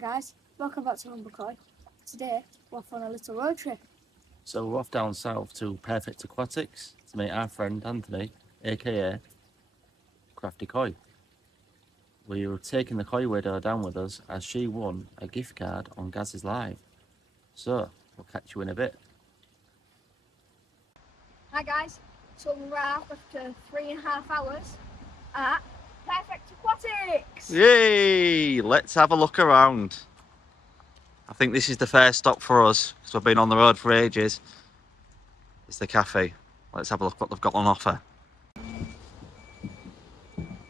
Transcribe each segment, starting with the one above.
Hi guys, welcome back to Humber Koi. Today we're off on a little road trip. So we're off down south to Perfect Aquatics to meet our friend Anthony, aka Krafty Koi. We were taking the koi widow down with us as she won a gift card on Gaz's Live. So we'll catch you in a bit. Hi guys, so we're out after 3.5 hours at Perfect Aquatics. Yay! Let's have a look around. I think this is the first stop for us because we've been on the road for ages. It's the cafe. Let's have a look what they've got on offer.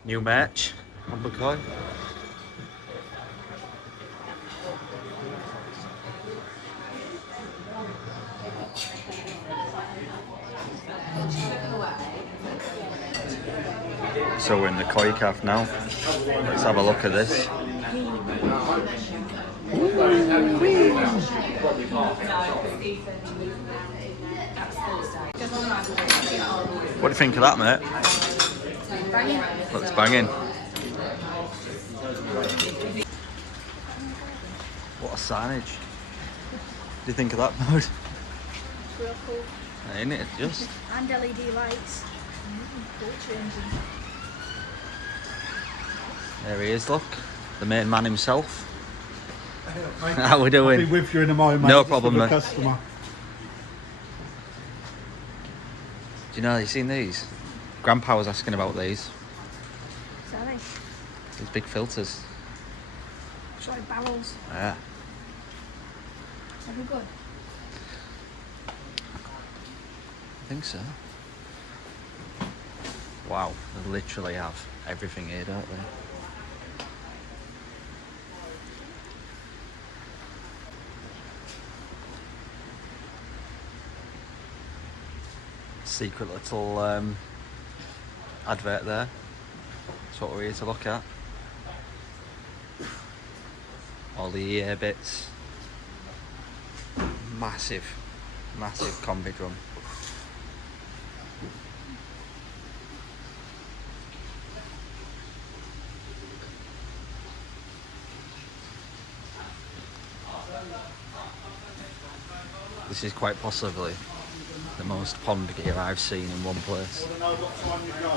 New merch, Humber Koi. So we're in the koi calf now. Let's have a look at this. What do you think of that, mate? Banging. Looks banging. What a signage. What do you think of that, mode? It's real cool. Ain't it just? And LED lights. There he is, look. The main man himself. How we doing? I'll be with you in a moment. No just problem, with mate. the customer. Do you know, you seen these? Grandpa was asking about these. Sorry. These big filters. It's like barrels. Yeah. Are they good? I think so. Wow, they literally have everything here, don't they? Secret little advert there. That's what we're here to look at. All the ear bits. Massive combi drum. This is quite possibly the most pond gear I've seen in one place. I know what time you go.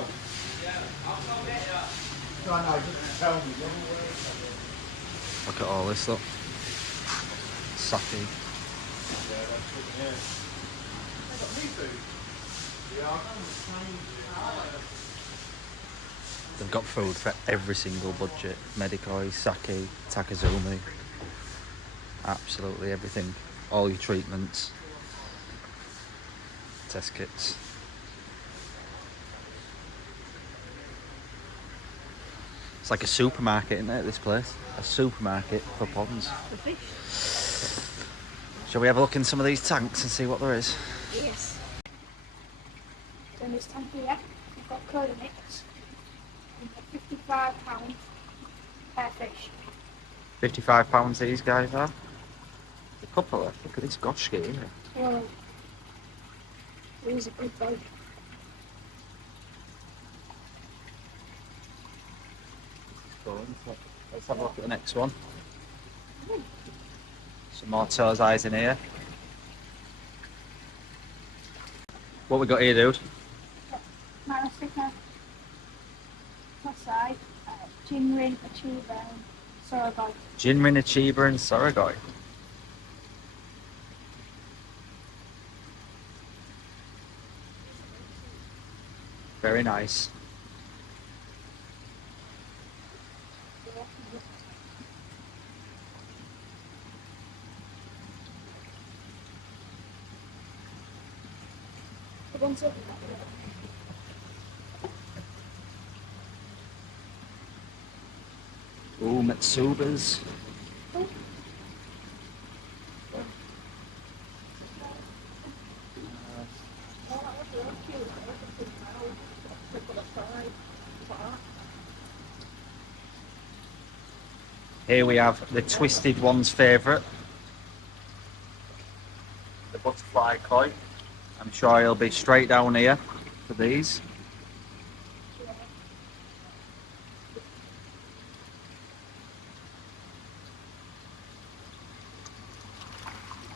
No, just tell me. Look at all this, look. Sakai. They've got food for every single budget. Medikoi, Sakai, Takazumi. Absolutely everything. All your treatments. Test kits. It's like a supermarket, isn't it, this place? A supermarket for ponds. The fish. Shall we have a look in some of these tanks and see what there is? Yes. So in this tank here, we've got curly mix. £55 per fish. £55 these guys are. A couple of, look at this goshki here. Well, he's a big boy. Let's have a look at the next one. Some more toes eyes in here. What we got here, dude? Microscope, parasite, Jinrin, Achiever, and Sakai. Jinrin, Achiever and Sakai. Very nice. Ooh, Mitsubas. Here we have the twisted one's favourite, the butterfly koi. I'm sure he'll be straight down here for these.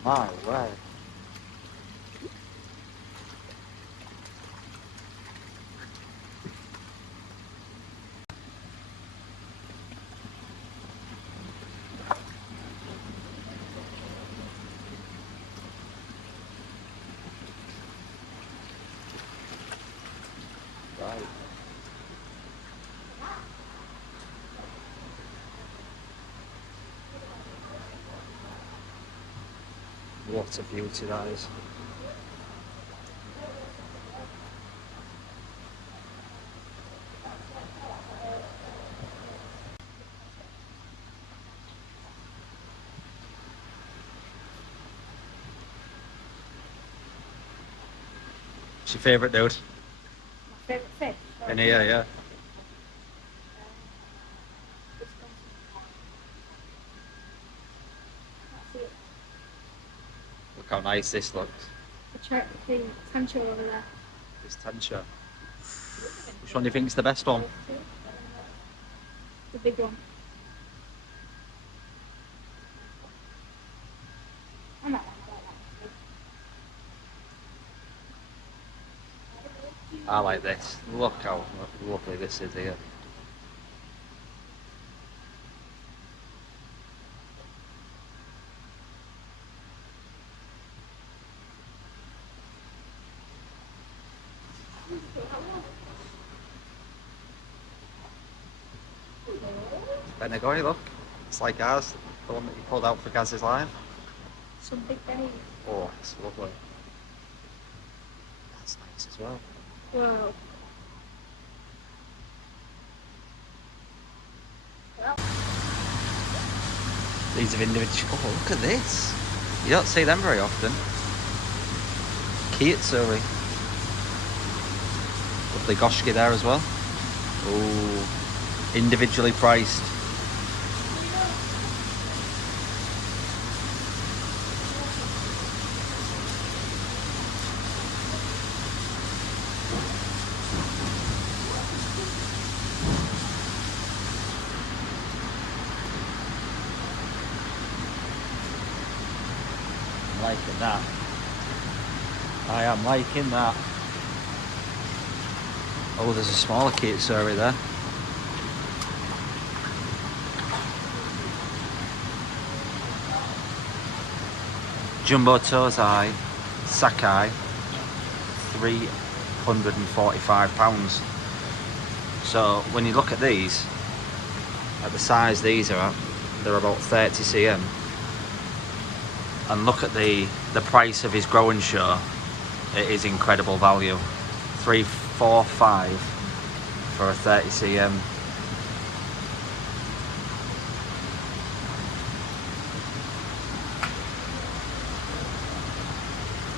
My word. Right. What a beauty that is. What's your favourite, dude? My favourite fish. In here, yeah. This comes from that's it. Look how nice this looks. The thankyou over there. This tension. Which one do you think's the best one? The big one. I like that one. I like this. Look how lovely this is here. Benagoi, look. It's like ours, the one that you pulled out for Gaz's line. Some big belly. Oh, it's lovely. That's nice as well. Whoa. These are individual. Oh, look at this. You don't see them very often. Kitsuri. Lovely goshki there as well. Oh, individually priced. I'm liking that. I am liking that. Oh, there's a smaller kitsuri there. Jumbo Tozai, Sakai, £345. So when you look at these, at the size these are at, they're about 30 cm. And look at the price of his growing show. It is incredible value. 345 for a 30 cm.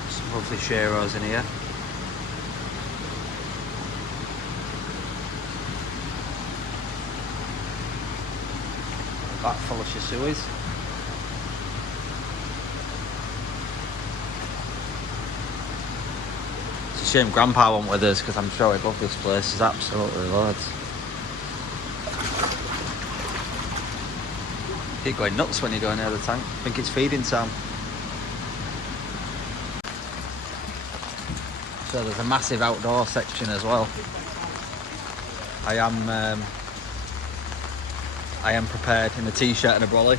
Some lovely sheros in here. Back full of shisuis. It's a shame Grandpa wasn't with us because I'm sure he'd love this place. It's absolutely loads. Keep going nuts when you go near the tank. I think it's feeding time. So there's a massive outdoor section as well. I am prepared in a t-shirt and a brolly.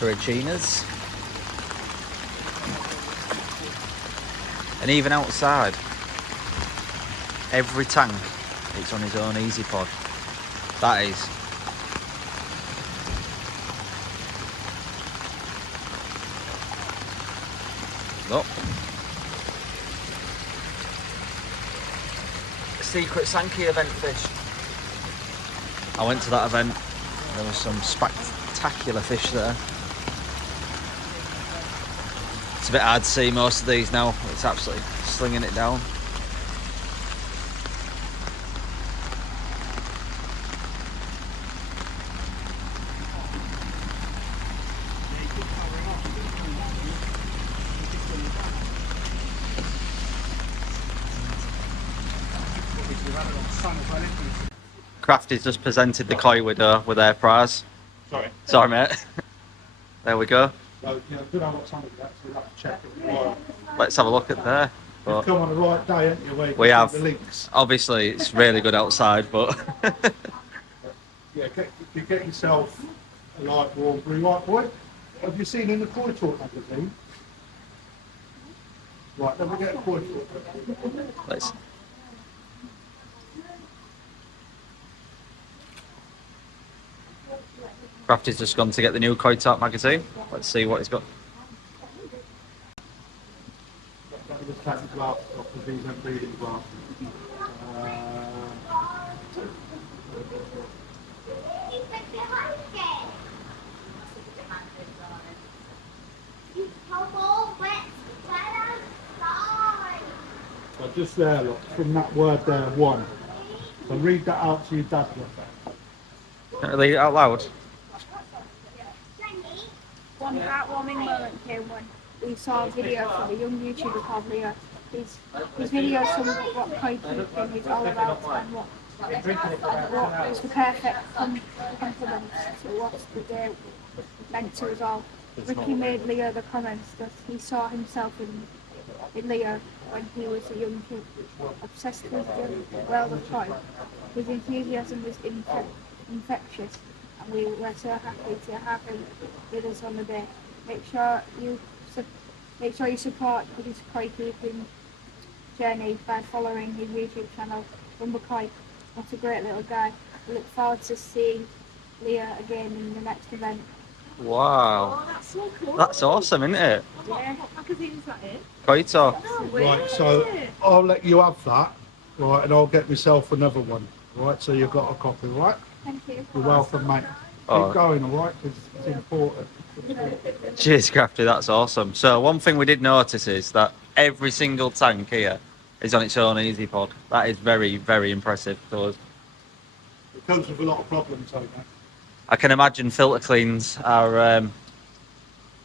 Curachinas. And even outside, every tank, it's on his own easy pod. That is. Look. Secret Sankey event fish. I went to that event. There was some spectacular fish there. a bit hard to see most of these now. It's absolutely slinging it down. Krafty's just presented the koi with their prize. Sorry, mate. There we go. So, you know, I don't know what time it's at, so we'll have to check it. Right. Let's have a look at there. You've But come on the right day, haven't you? Where you we can have. see the links. Obviously, it's really good outside, but Yeah, you get yourself a light warm blue white boy. Have you seen in the Koi Talk magazine? Right, let me get a Koi Talk. let's. Krafty's just gone to get the new Koi Talk magazine. Let's see what he's got. Let me just take the glasses off because these aren't reading glasses. So just there, look, from that word there, one. So read that out to your dad. Look. Can I read it out loud? One heartwarming moment came when we saw a video from a young YouTuber called Leo. His videos sum up what koi keeping is all about and what is the perfect complement to what's the day meant to us all. Ricky made Leo the comments that he saw himself in Leo when he was a young kid, obsessed with the world of koi. His enthusiasm was infectious, and we were so happy to have him with us on the day. Make sure you support his koi keeping journey by following his YouTube channel, Humber Koi. What a great little guy. We look forward to seeing Leo again in the next event. Wow. Oh, that's so cool. That's awesome, isn't it? Yeah. What magazine is that in? Koi Talk. No way. Right, so I'll let you have that, right, and I'll get myself another one, right, so you've got a copy, right? Thank you. You're welcome, mate. Oh. Keep going, all right, because it's important. Cheers, Krafty. That's awesome. So one thing we did notice is that every single tank here is on its own easy pod. That is very, very impressive to us. It comes with a lot of problems, though, mate. I can imagine filter cleans are an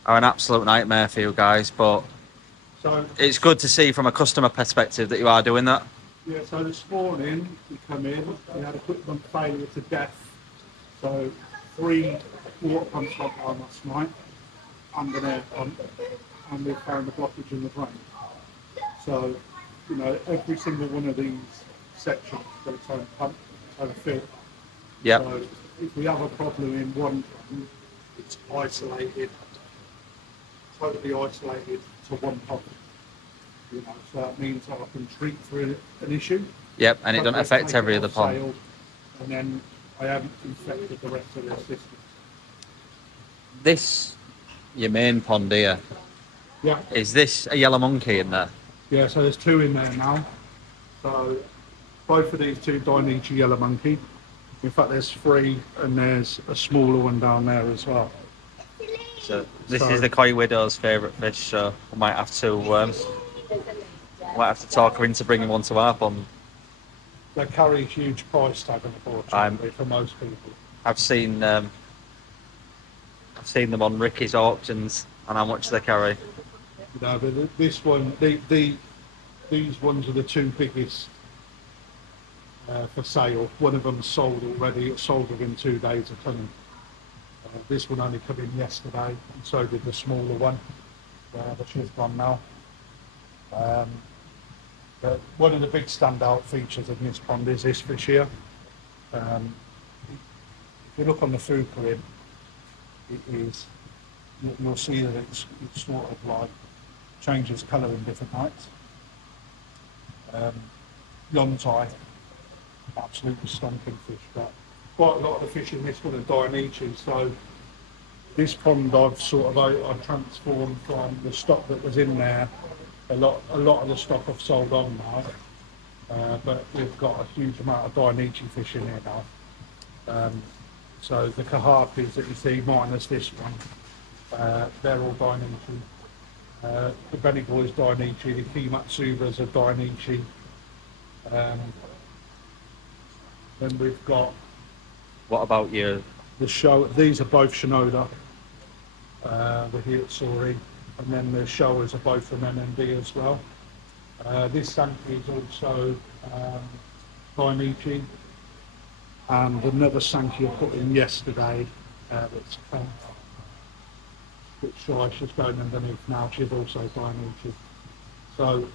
absolute nightmare for you guys, but So, it's good to see from a customer perspective that you are doing that. yeah, so this morning we come in, we had equipment failure to death. So 3 water pumps went down last night and an air pump, and we found a blockage in the drain. So, you know, every single one of these sections has got its own pump, its own filter. Yep. So if we have a problem in one drain, it's isolated, totally isolated to one pump. You know, so that means I can treat for an issue. Yep, and it doesn't affect Take every it other off pond. sale, and then I haven't infected the rest of their system. This, your main pond here, Yeah, is this a yellow monkey in there? yeah. So there's 2 in there now. So both of these 2 Dainichi yellow monkey. In fact, there's 3, and there's a smaller one down there as well. So this So- is the koi widow's favourite fish, so we might have to talk her into bringing one to our pond. They carry a huge price tag, unfortunately, for most people. I've seen them on Ricky's auctions and how much they carry. You know, but this one, these ones are the 2 biggest for sale. One of them's sold already. It sold within 2 days of coming. This one only came in yesterday, and so did the smaller one, but she's gone now. But one of the big standout features of this pond is this fish here. If you look on the food grid, you'll see that it's sort of like changes colour in different nights. Yontai, absolutely stunning fish, but quite a lot of the fish in this one are Dainichi, so this pond I've transformed from the stock that was in there. A lot of the stock I've sold on now, but we've got a huge amount of Dainichi fish in here now. So the kahapis that you see minus this one, they're all Dainichi. The Benny Boy's Dainichi, the Kimatsuba's a Dainichi. Then we've got What about your the show. These are both Shinoda, the Hiyatsuri, and then the Showas are both from MMB as well. This Sankey is also Dainichi, and another Sankey I put in yesterday that's which she's going underneath now. She's also Dainichi. So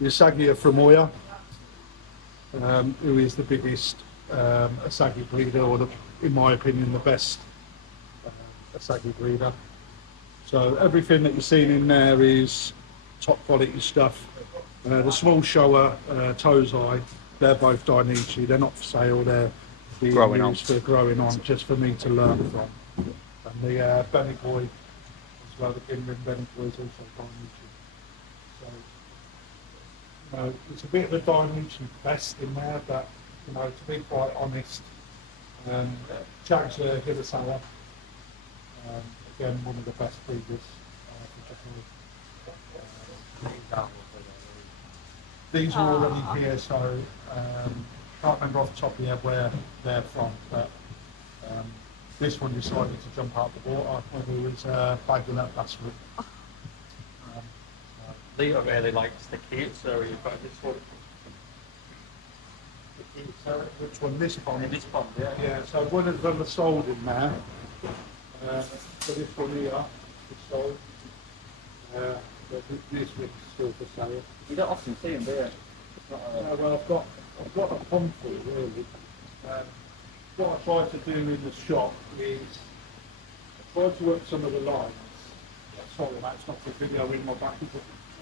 Yasagia from Oya, who is the biggest Asagi breeder, or in my opinion, the best Asagi breeder. So everything that you're seeing in there is top quality stuff. The small Showa Tozai, they're both Dainichi. They're not for sale. They're being Growing on. used for growing on, just for me to learn from. And the Benny Boy as well, the Ginrin Benny Boy is also Dainichi. So it's a bit of a Dainichi fest in there, but to be quite honest, Jag's Hirasawa, again one of the best breeders. These are already here, so can't remember off the top of the head where they're from, but this one decided to jump out the water when he was bagging up last week. Leo really likes the Kiyatsuri, but this one. Which one? This pond? In this pond, yeah. Yeah, so one of them are sold in there. So this one here is sold. But this one is still for sale. You don't often see them, do you? Well, I've got a pond full really. What I try to do in the shop is I try to work some of the lines. Sorry, that's not the video in my back.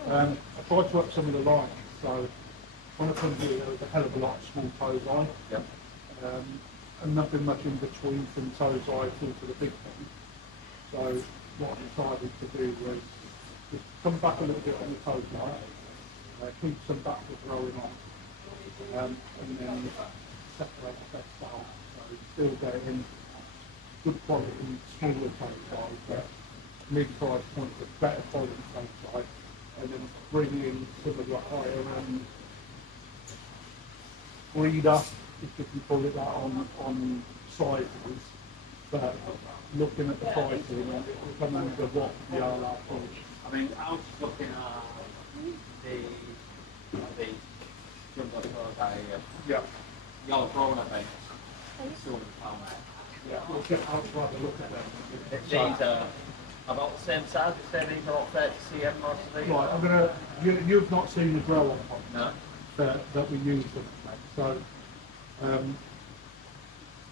I try to work some of the lines. So when I come here, there's a hell of a lot of small Tozai. Yep. And nothing much in between from Tozai through to the big one. So what I decided to do was just come back a little bit on the Tozai, keep some back for growing on, and then separate the best out. So still getting good quality, smaller Tozai, but mid-price point, but better quality Tozai, and then bring in some of the higher breeder, if you can call it that, on sizes, but looking at the pricing, it will come under what we are after. I mean, I was just looking at the Jumbo Koi, Yeah. yellow grown, I think. £200. Yeah, we'll get out to have a look at them. These are about the same size, the same, these are all 30 cm most of these. Right, you've not seen the grow on one No. that we use them. So,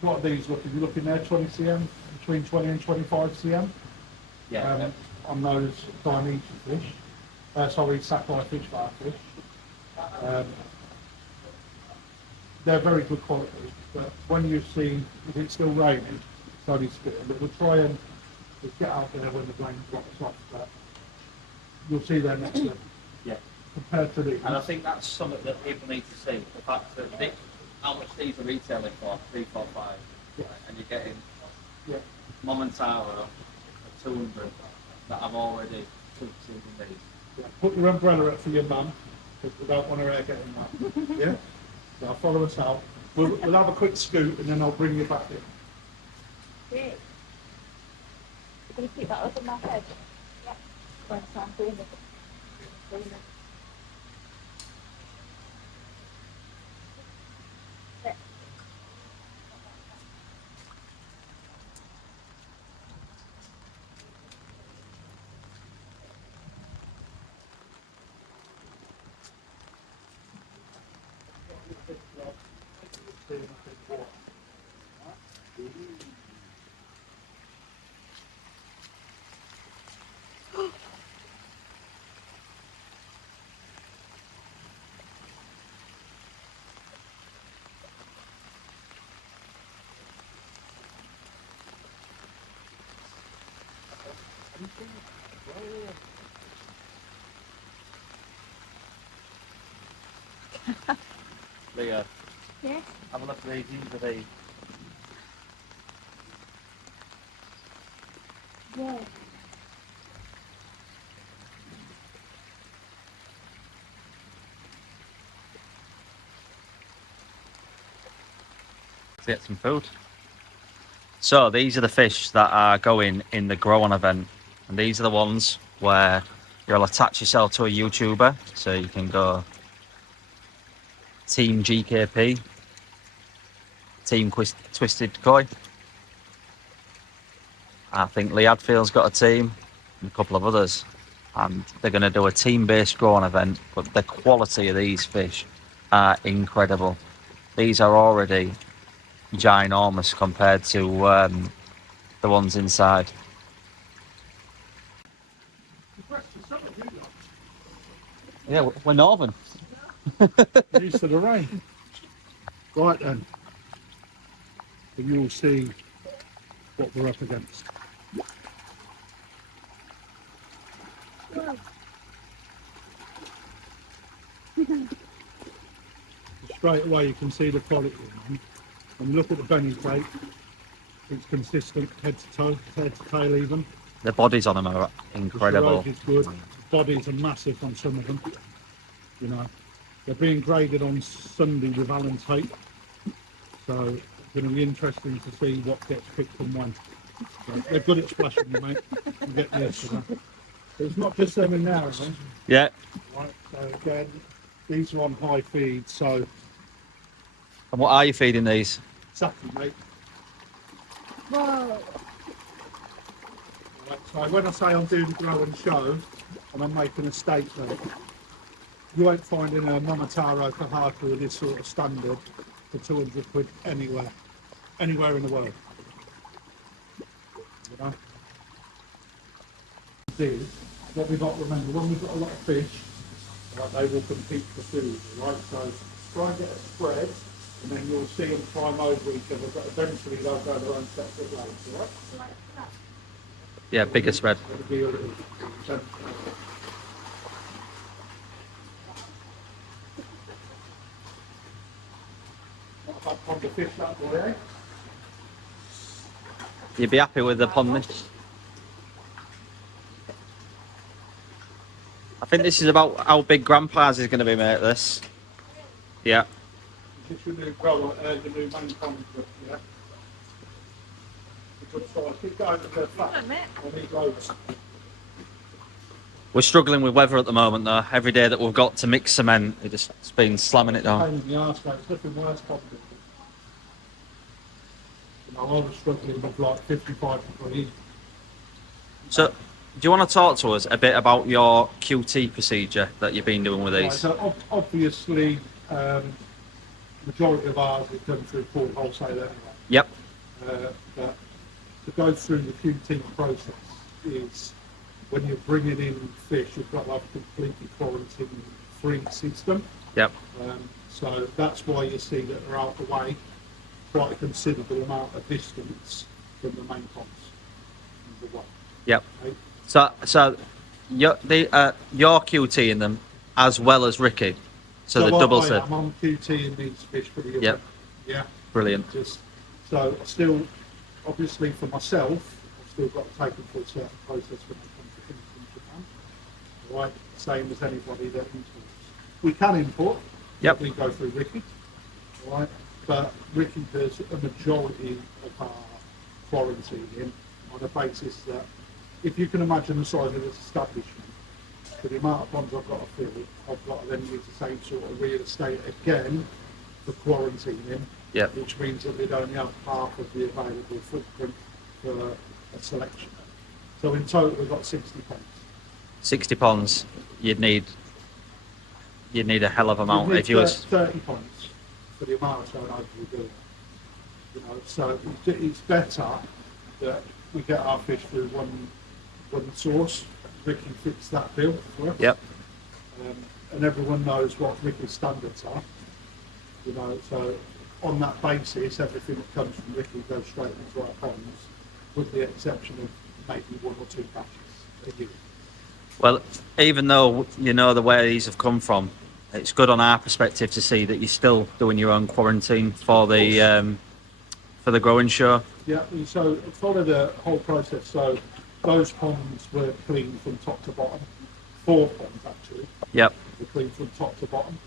what are these looking? You're looking there 20 cm, between 20 and 25 cm. Yeah. On those Dainichi fish. Sakai fish bar fish. They're very good quality, but when you see, if it's still raining, it's only spitting, but we'll try and get out there when the rain drops off, but you'll see they're next level. Yeah. Compared to these. And I think that's something that people need to see. The fact that how much these are retailing for, 3, 4, 5, Yeah. and you're getting Yeah. Mom and Tara at 200 that I've already seen these. Yeah. Put your umbrella up for your mum, because we don't want her hair getting wet. Yeah? So follow us out. We'll have a quick scoot and then I'll bring you back in. Great. You're going to keep that up in my head? Yeah. When I'm doing it. Leah, Yes. have a look at these. These are the Yeah. to get some food. So these are the fish that are going in the grow on event, and these are the ones where you'll attach yourself to a YouTuber, so you can go Team GKP, Team Twisted Koi. I think Lee Hadfield's got a team, and a couple of others, and they're going to do a team-based grow on event. But the quality of these fish are incredible. These are already ginormous compared to the ones inside. Yeah, we're northern. Used to the rain. Right then, and you'll see what we're up against. Straight away you can see the quality. And look at the belly plate. It's consistent head to toe, head to tail even. The bodies on them are incredible. The serrage is good. Bodies are massive on some of them. You know, they're being graded on Sunday with Alan Tate. So it's going to be interesting to see what gets picked from when. So they're good at splashing you, mate. You get used to that. But it's not just them in there, right? Yeah. Right, so again, these are on high feed, so And what are you feeding these? Sakai, mate. Whoa. Right, so when I say I'm doing the grow and show, and I'm making a statement, you won't find in a Momotaro Kahatu with this sort of standard for 200 quid anywhere in the world. You know? What we've got to remember, when we've got a lot of fish, right, they will compete for food, right? So try and get a spread, and then you'll see them climb over each other, but eventually they'll go their own separate ways, right? Yeah, bigger spread. It'll be a little on the fish that boy, eh? You'd be happy with the pond this. I think this is about how big Grandpa's is going to be, mate, this. Yeah. This is your new grower, the new main pond, yeah? A good size. Keep going to the fat on these loads. We're struggling with weather at the moment, though. Every day that we've got to mix cement, it's been slamming it down. Pain in the arse, mate. It's nothing worse, probably. You know, I was struggling with like 55 degrees. So, do you want to talk to us a bit about your QT procedure that you've been doing with Right, these? so obviously, majority of ours is done through port wholesale anyway. Yep. But to go through the QT process is when you're bringing in fish, you've got to have a completely quarantine-free system. Yep. So that's why you see that they're out the way quite a considerable amount of distance from the main ponds. Number one. Yep. Okay? So you're QT in them as well as Ricky. So the double set. I'm on QT in these fish for the Yep. Yeah. Brilliant. So I still, obviously for myself, I've still got to take them through a certain process when it comes to finishing Japan. Right, same as anybody that imports. We can import. Yep. We go through Ricky. Right, but Ricky does a majority of our quarantining on the basis that if you can imagine the size of this establishment, for the amount of ponds I've got to fill, I've got to then use the same sort of real estate again for quarantining. Yep. Which means that we'd only have half of the available footprint for a selection. So in total we've got 60 ponds. 60 ponds, you'd need a hell of amount You'd need if you was 30 ponds for the amount of turnover we do. You know, so it's better that we get our fish through one source. Ricky fits that bill for us. Yep. And everyone knows what Ricky's standards are. You know, so on that basis, everything that comes from Ricky goes straight into our ponds, with the exception of maybe 1 or 2 batches a year. Well, even though you know the way these have come from, it's good on our perspective to see that you're still doing your own quarantine for the growing show. Yeah, and so follow the whole process. So those ponds were cleaned from top to bottom. 4 ponds actually. Yep. Were cleaned from top to bottom.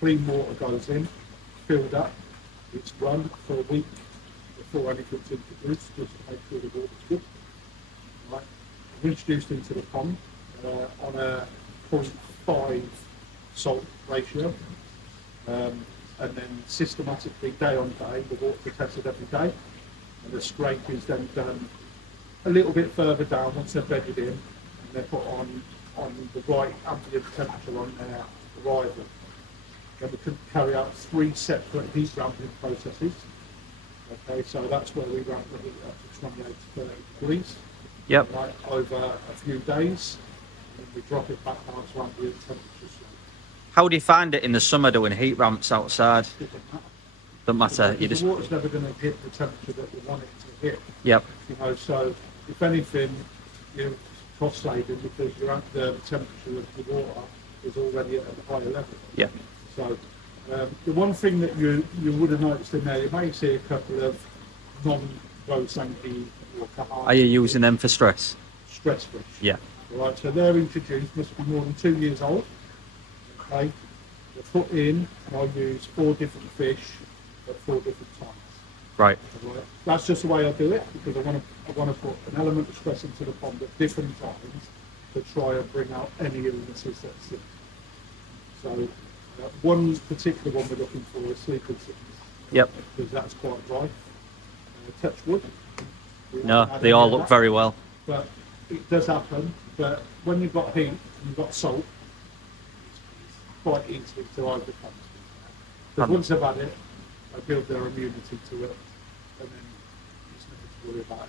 Clean water goes in, filled up, It's run for a week before anything's introduced, just to make sure the water's good. Right. Introduced into the pond on a 0.5 salt ratio, and then systematically day on day the water is tested every day, and the scrape is then done a little bit further down once they're bedded in, and they're put on the right ambient temperature on their arrival. Then we can carry out 3 separate heat ramping processes. Okay, so that's where we ramp the heat up to 28 to 30 degrees. Yep. Right, over a few days, and then we drop it back down to ambient temperature. How do you find it in the summer doing heat ramps outside? It doesn't matter. Doesn't matter. You The just. water's never going to hit the temperature that you want it to hit. Yep. You know, so if anything, you're cost saving because the temperature of the water is already at a higher level. Yeah. So the one thing that you would have noticed in there, you may see a couple of non-Rosanki or Kahana. Are you using them for stress? Stress fish. Yeah. Right, so they're introduced, must be more than 2 years old. Okay, they're put in, and I use 4 different fish at 4 different times. Right. Right. That's just the way I do it because I want to put an element of stress into the pond at different times to try and bring out any illnesses that's in. So one particular one we're looking for is sleeping sickness. Yep. Because that's quite dry. Touch wood. No, they all look very well. But it does happen. But when you've got heat and you've got salt, it's quite easy to overcome. Because once they've had it, they build their immunity to it, and then it's nothing to worry about.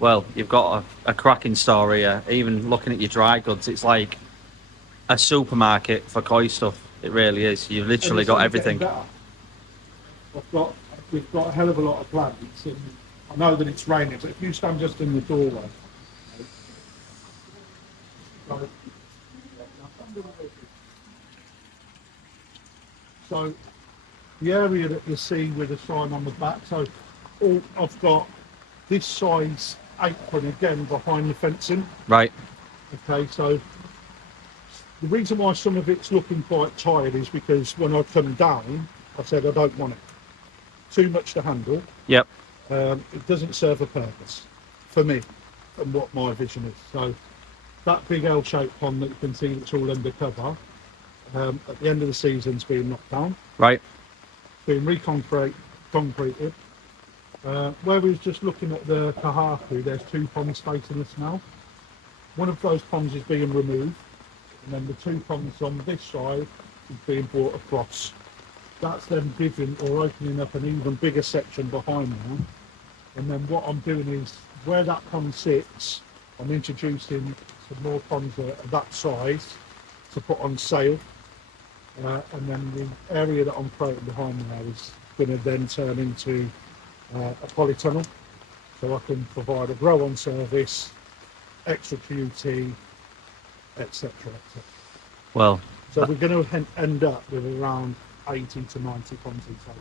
Well, you've got a cracking story here. Even looking at your dry goods, it's like a supermarket for koi stuff. It really is. You've literally got everything. We've got a hell of a lot of plants, and I know that it's raining, but if you stand just in the doorway. So the area that you see with the sign on the back, so I've got this size apron again behind the fencing. Right. Okay, so the reason why some of it's looking quite tired is because when I come down, I said I don't want it. Too much to handle. Yep. It doesn't serve a purpose for me and what my vision is. So that big L-shaped pond that you can see that's all undercover, at the end of the season's being knocked down. Right. Being concreted. Where we was just looking at the Kahaku, there's 2 ponds facing us now. One of those ponds is being removed, and then the 2 ponds on this side is being brought across. That's then giving or opening up an even bigger section behind now. And then what I'm doing is, where that pond sits, I'm introducing some more ponds of that size to put on sale. And then the area that I'm creating behind now is going to then turn into a polytunnel. So I can provide a grow-on service, extra QT, etc. Well. So we're going to end up with around 80 to 90 ponds in total.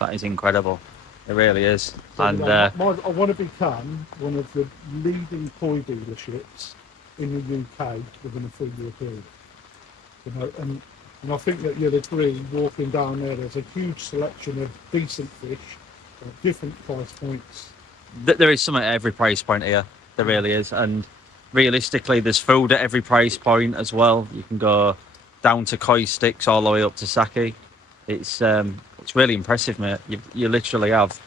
That is incredible. It really is. So And I want to become one of the leading koi dealerships in the UK within a 3-year period. You know, and I think that you'll agree, walking down there's a huge selection of decent fish at different price points. there is something at every price point here. There really is. And realistically, there's food at every price point as well. You can go down to koi sticks all the way up to sake. It's really impressive, mate. You literally have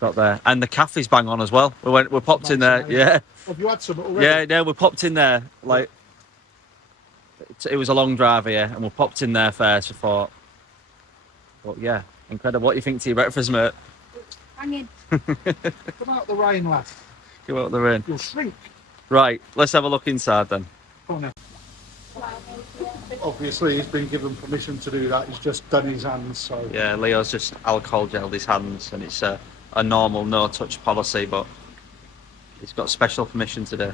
got there, and the cafe's bang on as well. We popped in there, yeah. Have you had some already? Yeah, no, we popped in there like it was a long drive here, and we popped in there first. I thought, but yeah, incredible. What do you think to your breakfast, mate? Hanging. Come out the rain, lass. Go out the rain. You'll shrink. Right, let's have a look inside then. Come on now. Obviously, he's been given permission to do that. He's just done his hands, so. Yeah, Leo's just alcohol gelled his hands, and it's a normal no-touch policy, but he's got special permission to do.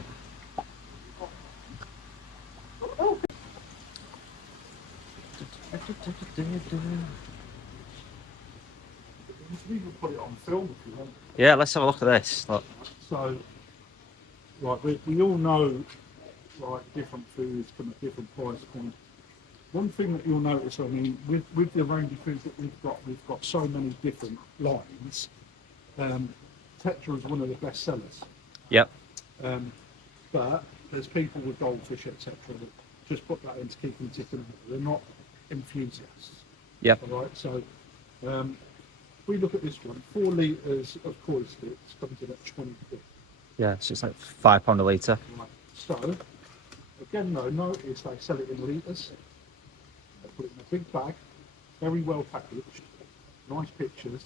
You can even put it on film if you want. Yeah, let's have a look at this. Look. So, right, we all know, like, different foods come at different price points. one thing that you'll notice, I mean, with the range of foods that we've got so many different lines. Tetra is one of the best sellers. Yep. But there's people with goldfish, etc., that just put that in to keep them ticking over. They're not enthusiasts. Yep. All right. So if we look at this one, 4 litres of koi sticks comes in at 20 quid. Yeah, so it's like £5 a litre. Right. So again, though, notice they sell it in litres. They put it in a big bag, very well packaged, nice pictures,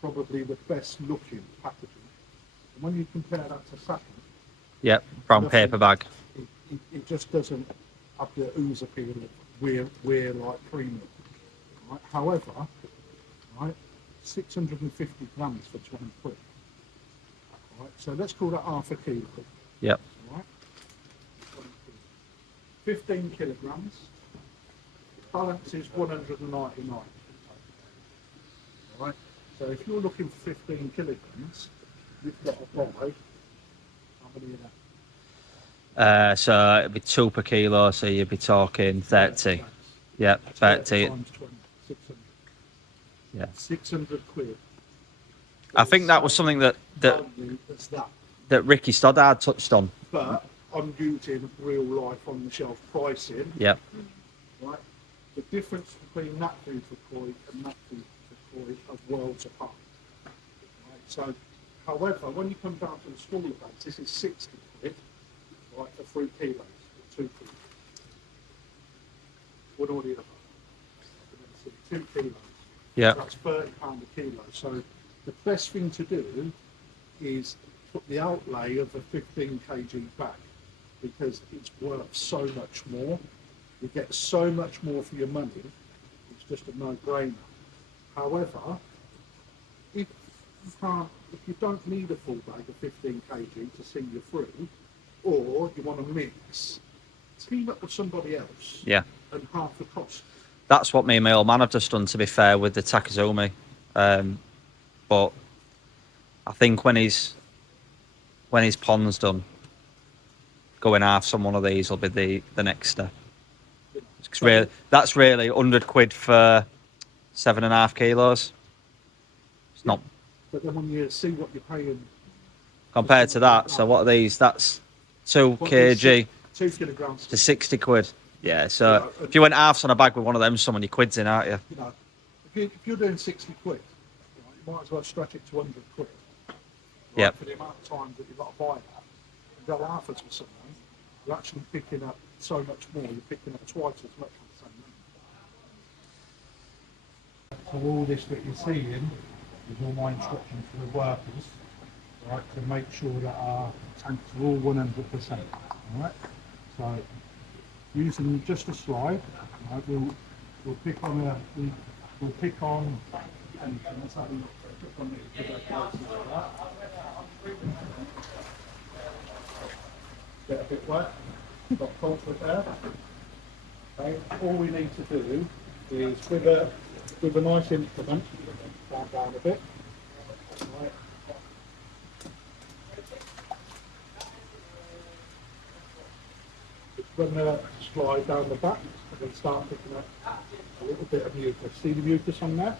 probably the best looking packaging. And when you compare that to Sakai, Yep, brown nothing- paper bag. it just doesn't have the ooze appeal of we're like premium. Right? However, right, 650 grams for 20 quid. Right? So let's call that half a kilo. Yep. Right? 15 kilograms. Balance is 199. Right? So if you're looking for 15 kilograms, you've got to buy how many of that? So it'd be 2 per kilo, so you'd be talking 30. Yep, 30. Times 20, 600. Yeah. 600 quid. I think that was something that Value as that. Ricky Stoddard touched on. But I'm using real life on the shelf pricing. Yep. Right? The difference between that food for koi and that food for koi are worlds apart. Right? So, however, when you come down to the smaller bags, this is 60 quid, right, for 3 kilos, or 2 kilos. One or the other. 2 kilos. Yeah. That's £30 a kilo. So the best thing to do is put the outlay of a 15 kg bag, because it's worth so much more. You get so much more for your money. It's just a no-brainer. However, if you don't need a full bag of 15 kg to see you through, or you want to mix, team up with somebody else. Yeah. And half the cost. That's what me and my old man have just done, to be fair, with the Takazumi. But I think when his pond's done, going half some one of these will be the next step. That's really 100 quid for 7.5 kilos. It's not. But then when you see what you're paying Compared to that, so what are these? That's 2 kg 2 kilograms. to 60 quid. Yeah, so if you went halves on a bag with one of them, someone, you're quids in, aren't you? You know, if you're doing 60 quid, right, you might as well stretch it to 100 quid. Right, Yep. For the amount of times that you've got to buy that, and go halfwards with someone, you're actually picking up so much more. You're picking up twice as much for the same money. So all this that you're seeing is all my instructions for the workers, right, to make sure that our tanks are all 100%. All right. So using just a slide, right, we'll pick on we'll pick on anything. Let's have a look. Pick on get a bit wet. Got culprit there. Okay. All we need to do is with a nice instrument, down a bit. Right. Run the slide down the back and then start picking up a little bit of mucus. See the mucus on there?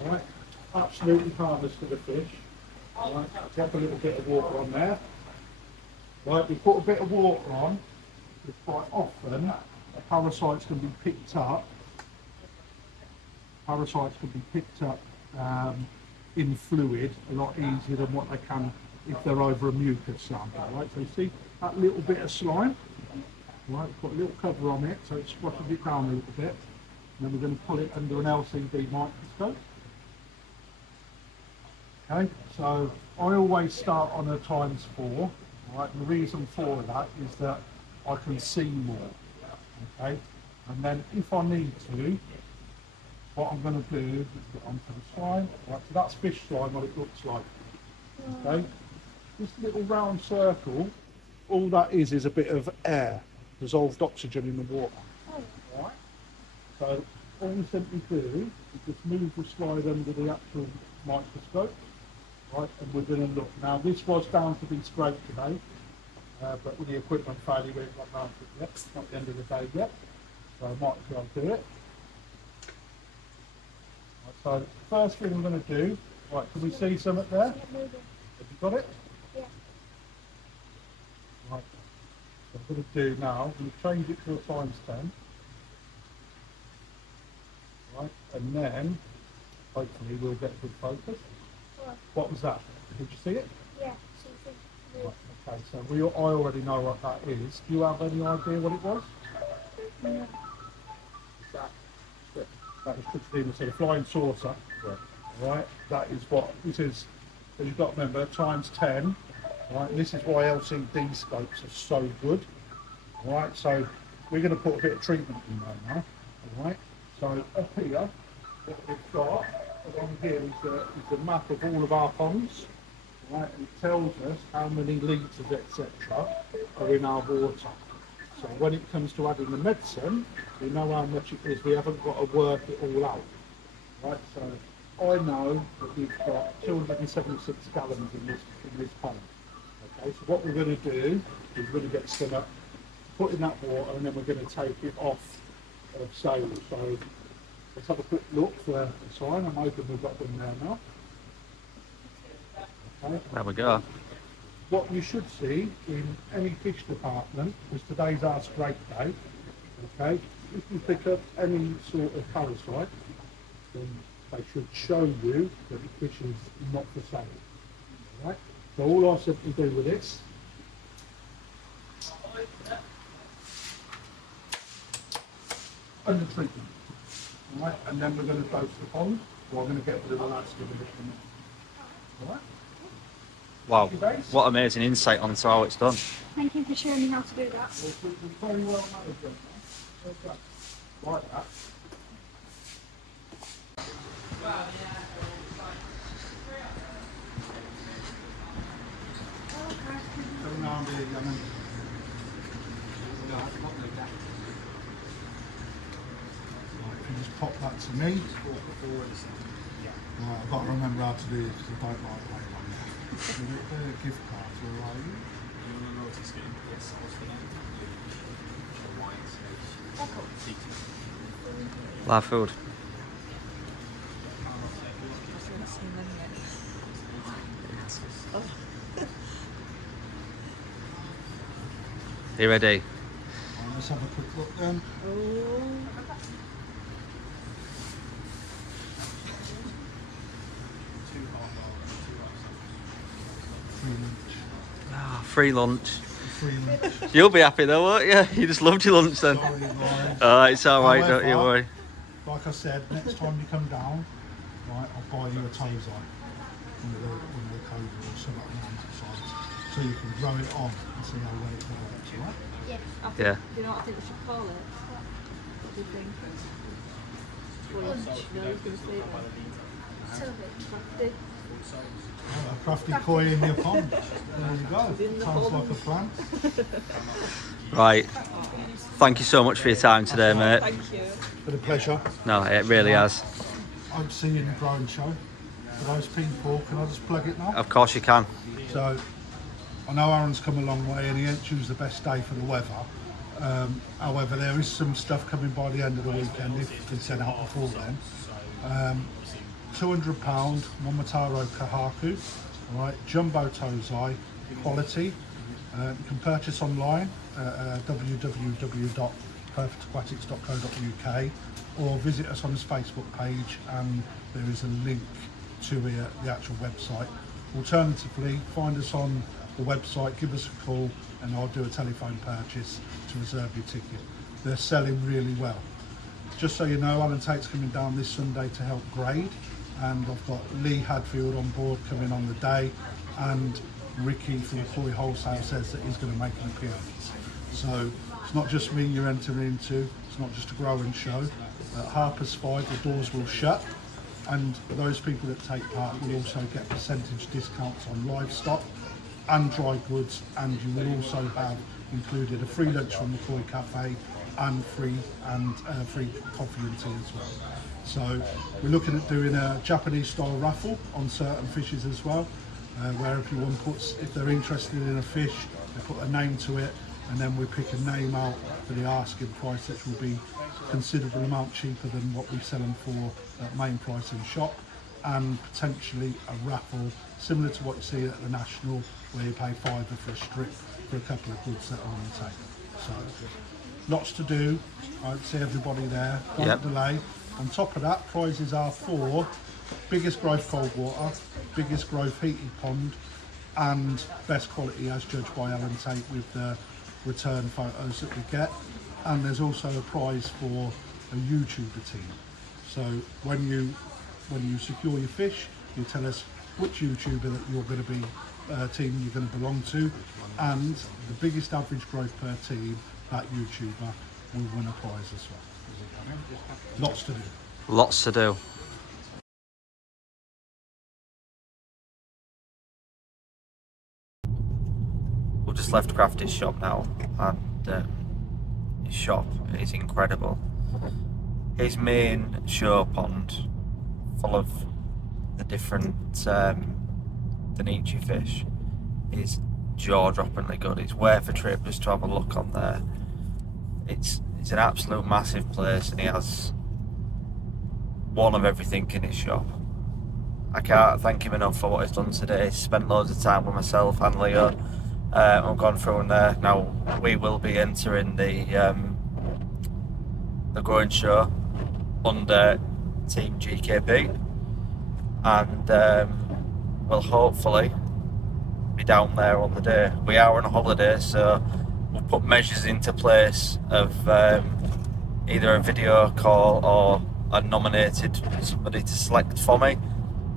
Alright, absolutely harmless to the fish. Alright, drop a little bit of water on there. Right, we put a bit of water on, because quite often the parasites can be picked up. Parasites can be picked up in fluid a lot easier than what they can if they're over a mucus sample. Right, so you see that little bit of slime? Right, put a little cover on it so it squashes it down a little bit, and then we're going to pull it under an LCD microscope. Okay, so I always start on a ×4. Right, and the reason for that is that I can see more. Okay, and then if I need to, what I'm going to do is get onto the slime. Right, so that's fish slime, what it looks like. Okay, this little round circle, all that is a bit of air, dissolved oxygen in the water. Right? So all we simply do is just move the slide under the actual microscope, right? And we're going to look. Now this was down to be scraped today, but with the equipment failure we haven't got round to it yet. It's not the end of the day yet. So I might as well do it. Right, so first thing I'm going to do, right, can we see something there? Have you got it? Yeah. Right. So I'm going to do now, I'm going to change it to a ×10. Right, and then hopefully we'll get a good focus. What was that? Did you see it? Yeah. Right, okay, so I already know what that is. Do you have any idea what it was? No. That was Christina, so the flying saucer. Yeah. Right, that is what this is. As you've got to remember, ×10. Right, and this is why LCD scopes are so good. Right, so we're going to put a bit of treatment in there now. Right, so up here, what we've got along here is the map of all of our ponds. Right, and it tells us how many litres, etc., are in our water. So when it comes to adding the medicine, we know how much it is. We haven't got to work it all out. Right, so I know that we've got 276 gallons in this pond. Okay, so what we're going to do is we're going to get some up, put in that water, and then we're going to take it off of sale. So let's have a quick look for the sign. I'm hoping we've got them there now. Okay. There we go. What you should see in any fish department, because today's our scrape day, okay, if you pick up any sort of parasite, then they should show you that the fish is not for sale. Right? So all I simply do with this, under treatment, right? And then we're going to dose the pond, or I'm going to get rid of the last of it. All right? Wow, what amazing insight onto how it's done. Thank you for showing me how to do that. We're very well managed, okay. Like that. Come round here, Gunnan. Right, if you just pop that to me. Right, I've got to remember how to do it because I don't like playing on that. Gift cards, all right? Live food. You ready? Right, let's have a quick look then. Free lunch. Free lunch. You'll be happy though, won't you? You just loved your lunch then. Sorry, guys. It's alright, don't you However, worry. Like I said, next time you come down, right, I'll buy you a tozai. One of the cobra or something along that size. So you can grow it on and see how well it develops, alright? Yeah. Do you know what I think we should call it? What do you think? Lunch. No, I was going to say that. A Krafty Koi in your pond. There you go. Sounds like a plan. Right. Thank you so much for your time today, mate. Thank you. Been a pleasure. No, it really has. I'd see you in the drone show. For those people, can I just plug it now? Of course you can. So, I know Aaron's come a long way and he ain't choose the best day for the weather. However, there is some stuff coming by the end of the weekend if it's sent out before then. £200 Momotaro Kahaku, alright, jumbo tozai, quality. You can purchase online at www.perfectaquatics.co.uk or visit us on his Facebook page and there is a link to the actual website. Alternatively, find us on the website, give us a call and I'll do a telephone purchase to reserve your ticket. They're selling really well. Just so you know, Alan Tate's coming down this Sunday to help grade and I've got Lee Hadfield on board coming on the day and Ricky from Koi Wholesale says that he's going to make an appearance. So it's not just me you're entering into, it's not just a growing show. At 5:30 the doors will shut and those people that take part will also get percentage discounts on livestock and dry goods and you will also have included a free lunch from the Koi Cafe and free coffee and tea as well. So we're looking at doing a Japanese style raffle on certain fishes as well, where everyone puts, if they're interested in a fish, they put a name to it and then we pick a name out for the asking price, which will be considerable amount cheaper than what we sell them for at main price in shop, and potentially a raffle similar to what you see at the National, where you pay £5 for a strip for a couple of goods that are on the table. So lots to do. I'd see everybody there. Don't Yep. delay. On top of that, prizes are for biggest growth cold water, biggest growth heated pond, and best quality as judged by Alan Tate with the return photos that we get. And there's also a prize for a YouTuber team. So when you secure your fish, you tell us which YouTuber that you're going to be, team you're going to belong to, and the biggest average growth per team, that YouTuber will win a prize as well. Lots to do. Lots to do. We've just left Krafty's shop now, and his shop is incredible. His main show pond, full of the different thankyou fish, is jaw-droppingly good. It's worth a trip just to have a look on there. It's an absolute massive place, and he has one of everything in his shop. I can't thank him enough for what he's done today. He's spent loads of time with myself and Leo. I've gone through in there. Now we will be entering the growing show under Team GKP, and we'll hopefully be down there on the day. We are on a holiday, so we'll put measures into place of either a video call or I nominated somebody to select for me.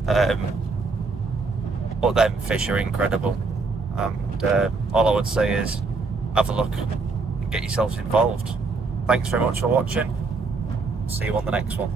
But them fish are incredible, and all I would say is have a look and get yourselves involved. Thanks very much for watching. See you on the next one.